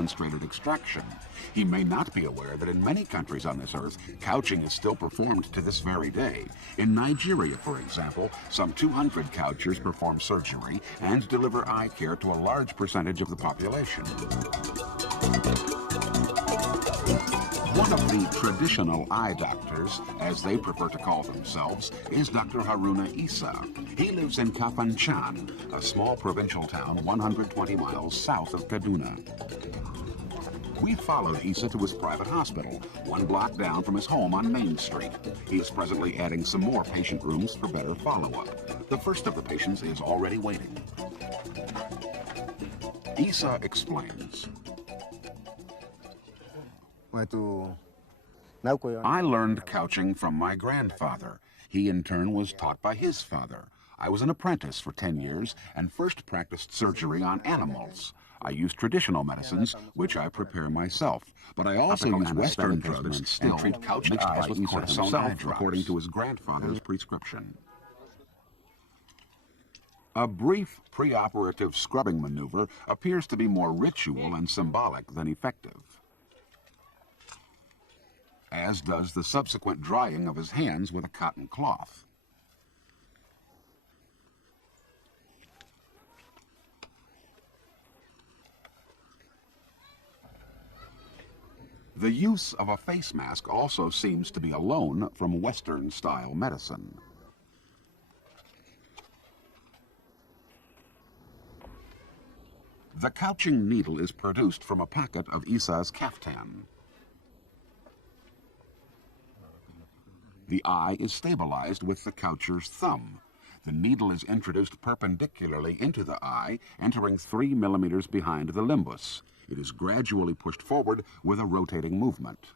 demonstrated extraction. He may not be aware that in many countries on this earth, couching is still performed to this very day. In Nigeria, for example, some 200 couchers perform surgery and deliver eye care to a large percentage of the population. One of the traditional eye doctors, as they prefer to call themselves, is Dr. Haruna Isa. He lives in Kafanchan, a small provincial town 120 miles south of Kaduna. We followed Isa to his private hospital, 1 block down from his home on Main Street. He is presently adding some more patient rooms for better follow-up. The first of the patients is already waiting. Isa explains. I learned couching from my grandfather. He in turn was taught by his father. I was an apprentice for 10 years and first practiced surgery on animals. I use traditional medicines, which I prepare myself, but I also use Western drugs and treat couched eyes with cortisone himself according to his grandfather's prescription. A brief preoperative scrubbing maneuver appears to be more ritual and symbolic than effective, as does the subsequent drying of his hands with a cotton cloth. The use of a face mask also seems to be a loan from Western-style medicine. The couching needle is produced from a pocket of Isa's kaftan. The eye is stabilized with the coucher's thumb. The needle is introduced perpendicularly into the eye, entering 3 millimeters behind the limbus. It is gradually pushed forward with a rotating movement.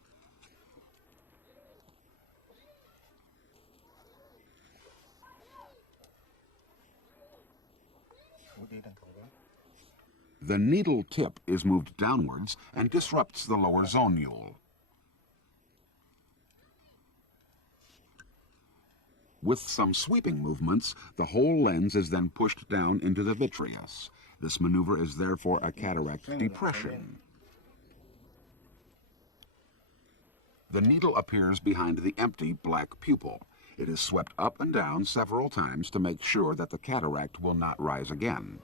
The needle tip is moved downwards and disrupts the lower zonule. With some sweeping movements, the whole lens is then pushed down into the vitreous. This maneuver is therefore a cataract depression. The needle appears behind the empty black pupil. It is swept up and down several times to make sure that the cataract will not rise again.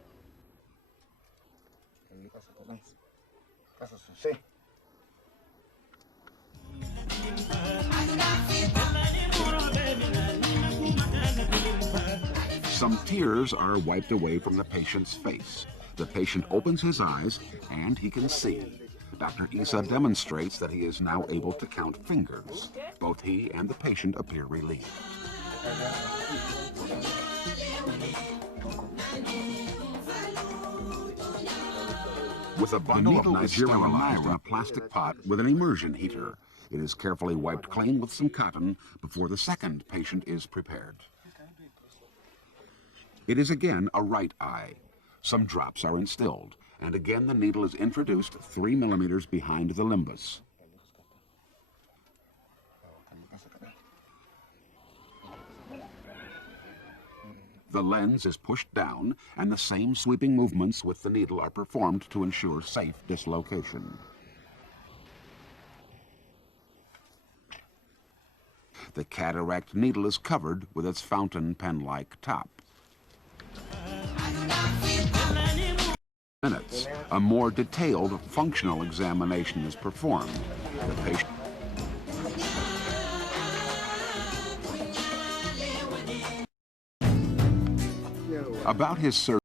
Some tears are wiped away from the patient's face. The patient opens his eyes and he can see. Dr. Isa demonstrates that he is now able to count fingers. Both he and the patient appear relieved. With a bundle of sterilized in a plastic pot with an immersion heater. It is carefully wiped clean with some cotton before the second patient is prepared. It is again a right eye. Some drops are instilled, and again the needle is introduced 3 millimeters behind the limbus. The lens is pushed down, and the same sweeping movements with the needle are performed to ensure safe dislocation. The cataract needle is covered with its fountain pen-like top. Minutes, a more detailed functional examination is performed. The patient about his surgery.